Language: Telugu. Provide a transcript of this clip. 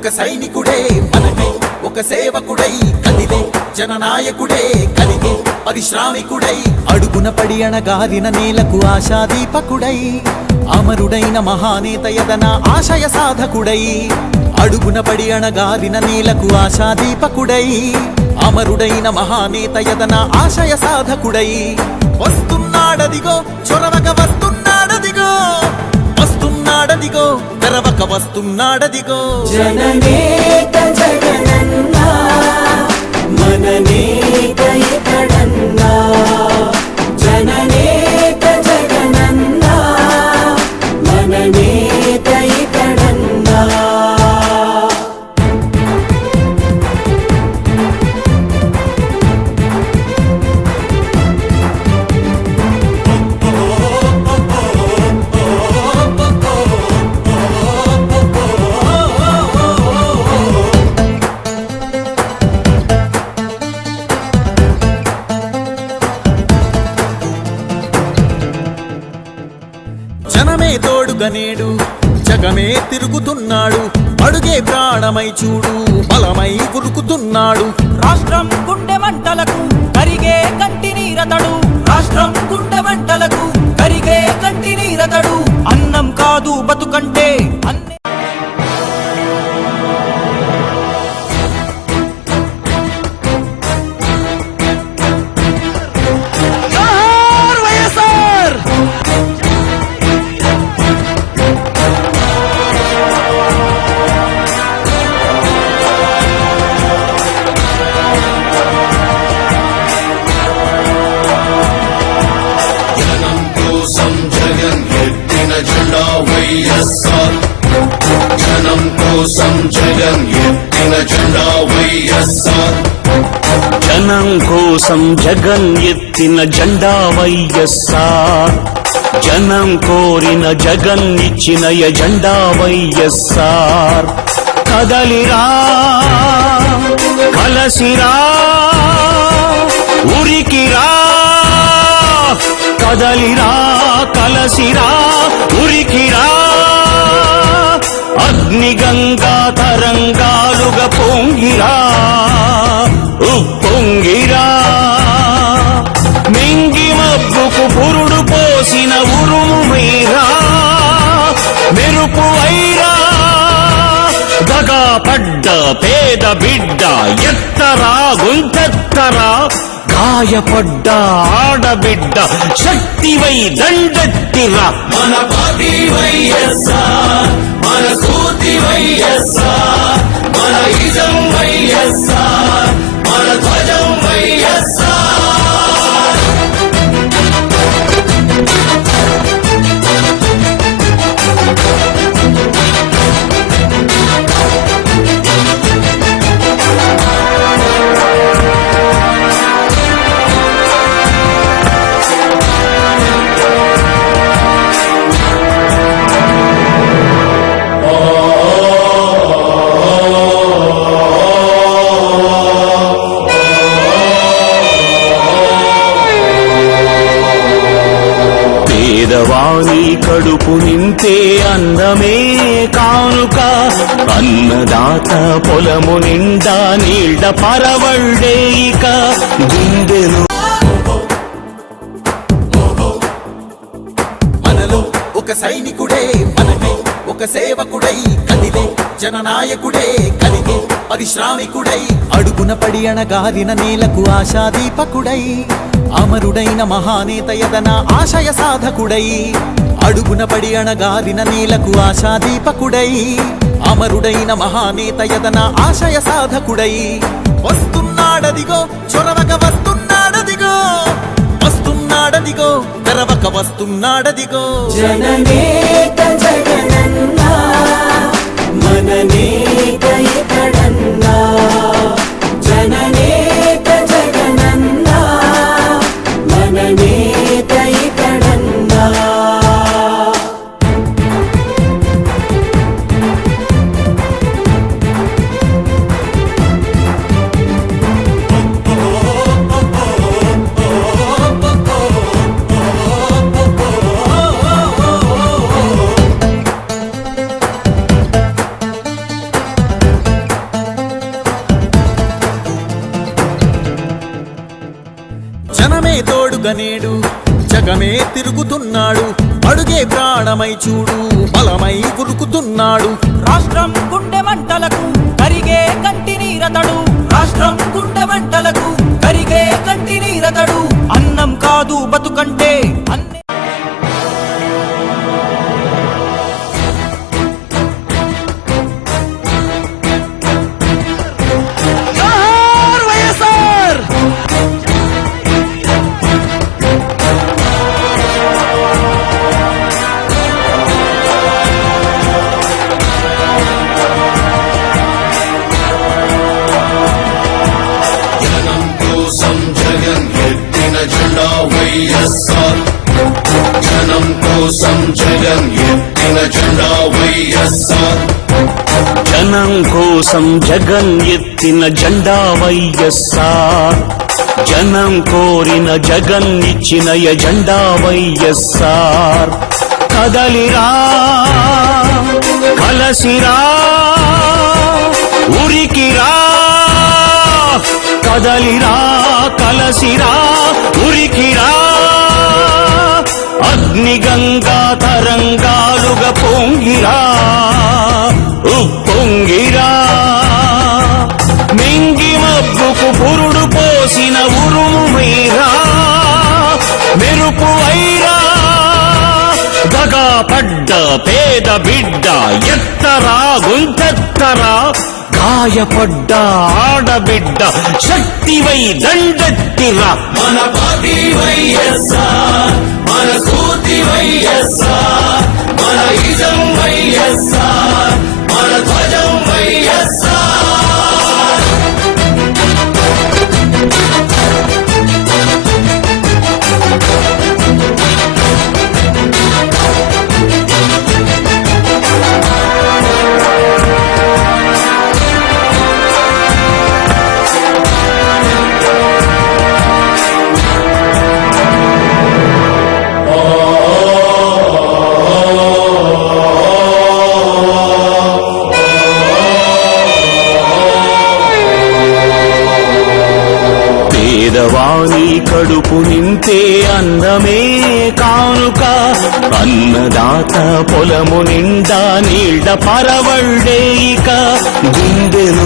ఒక సైనికుడే మనమే ఒక సేవకుడై కదిలే జననాయకుడే కలిగే పరిశ్రామికుడై అడుగున పడి అణగారిన నేలకు ఆశాదీపకుడై అమరుడైన మహానేత యదన ఆశయ సాధకుడై అడుగున పడి అణగారిన నేలకు ఆశాదీపకుడై అమరుడైన మహానేత యదన ఆశయ సాధకుడై వస్తున్నాడదిగో చొరవక వస్తున్నాడదిగో వస్తున్నాడదిగో తెరవక వస్తున్నాడదిగో జననేత జగనన్నా మననేత ఇతడన్నా జననేత జగనన్నా మననేత ఇతడన్నా జనమే తోడుగనేడు జగమే తిరుగుతున్నాడు అడుగే ప్రాణమై చూడు బలమై ఉరుకుతున్నాడు రాష్ట్రం గుండె మంటలకు కరిగే కంటి నీరతడు రాష్ట్రం గుండె మంటలకు కరిగే కంటి నీరతడు అన్నం కాదు బతుకంటే అన్నే జనం కోసం జగన్ ఎత్తిన జెండా వైఎస్ఆర్ జనం కోసం జగన్ ఎత్తిన జెండా వైఎస్ఆర్ జనం కోరిన జగన్ ఇచ్చిన ఎజెండా వైఎస్ఆర్ కదలిరా కలసిరా ఉరికిరా కదలిరా కలసిరా ఉరికిరా అగ్నిగంగా తరంగాలుగా పొంగిరా ఉప్పొంగిరా మింగి మబ్బుకు పురుడు పోసిన ఉరుము మీరా మెరుపు వైరా దగా పడ్డ పేద బిడ్డ ఎత్తరా గుంతెత్తరా గాయపడ్డ ఆడబిడ్డ శక్తివై దండెత్తిరా మన పార్టీ వైఎస్ఆర్ మన స్ఫూర్తి వైఎస్ఆర్ మన ఇజం వైఎస్ఆర్ మన ధ్వజం వైఎస్ఆర్ పేదవాని కడుపు నింతే అన్నమే కానుక అన్నదాత పొలము నిండా నీళ్ల పరవళ్ళే ఇక గుండెలు మనలో ఒక సైనికుడే మనమే ఒక సేవకుడై కదిలే జననాయకుడే కలిగే పరిశ్రామికుడై అడుగున పడి అణగారిన నేలకు ఆశాదీపకుడై అమరుడైన మహానేత యదన ఆశయ సాధకుడై అడుగున పడి అణగారిన నేలకు ఆశాదీపకుడై అమరుడైన మహానేత యదన ఆశయ సాధకుడై వస్తున్నాడదిగో చొరవక వస్తున్నాడదిగో వస్తున్నాడదిగో తెరవక వస్తున్నాడదిగో జననేత జగనన్నా మననేత ఇతడన్నా జననేత జగనన్నా మననేత ఇతడన్నా నేడు జగమే తిరుగుతున్నాడు అడుగే ప్రాణమై చూడు బలమై ఉరుకుతున్నాడు రాష్ట్రం గుండె మంటలకు కరిగే కంటి నీరతడు రాష్ట్రం గుండె మంటలకు కరిగే కంటి నీరతడు అన్నం కాదు బతుకంటే అన్నే జనం కోసం జగన్ ఎత్తిన జెండా వైఎస్ఆర్ జనం కోసం జగన్ ఎత్తిన జెండా వైఎస్ఆర్ జనం కోరిన జగన్ ఇచ్చిన ఎజెండా వైఎస్ఆర్ కదలిరా కలసిరా ఉరికిరా కదలిరా కలసిరా ఉరికిరా అగ్నిగంగా తరంగాలుగా పొంగిరా ఉప్పొంగిరా మింగి మబ్బుకు పురుడు పోసిన ఉరుము మీరా మెరుపు వైరా దగా పడ్డ పేద బిడ్డ ఎత్తరా గుంతెత్తరా గాయపడ్డ ఆడబిడ్డ శక్తివై దండెత్తిరా మన పార్టీ వైఎస్ఆర్ మన స్ఫూర్తి వైఎస్ఆర్ మన ఇజం వైఎస్ఆర్ మన ధ్వజం వైఎస్ఆర్ పేదవాని కడుపు నింపే అన్నమే కానుక అన్నదాత పొలము నిండా నీళ్ళ పరవళ్ళే ఇక గుండెలు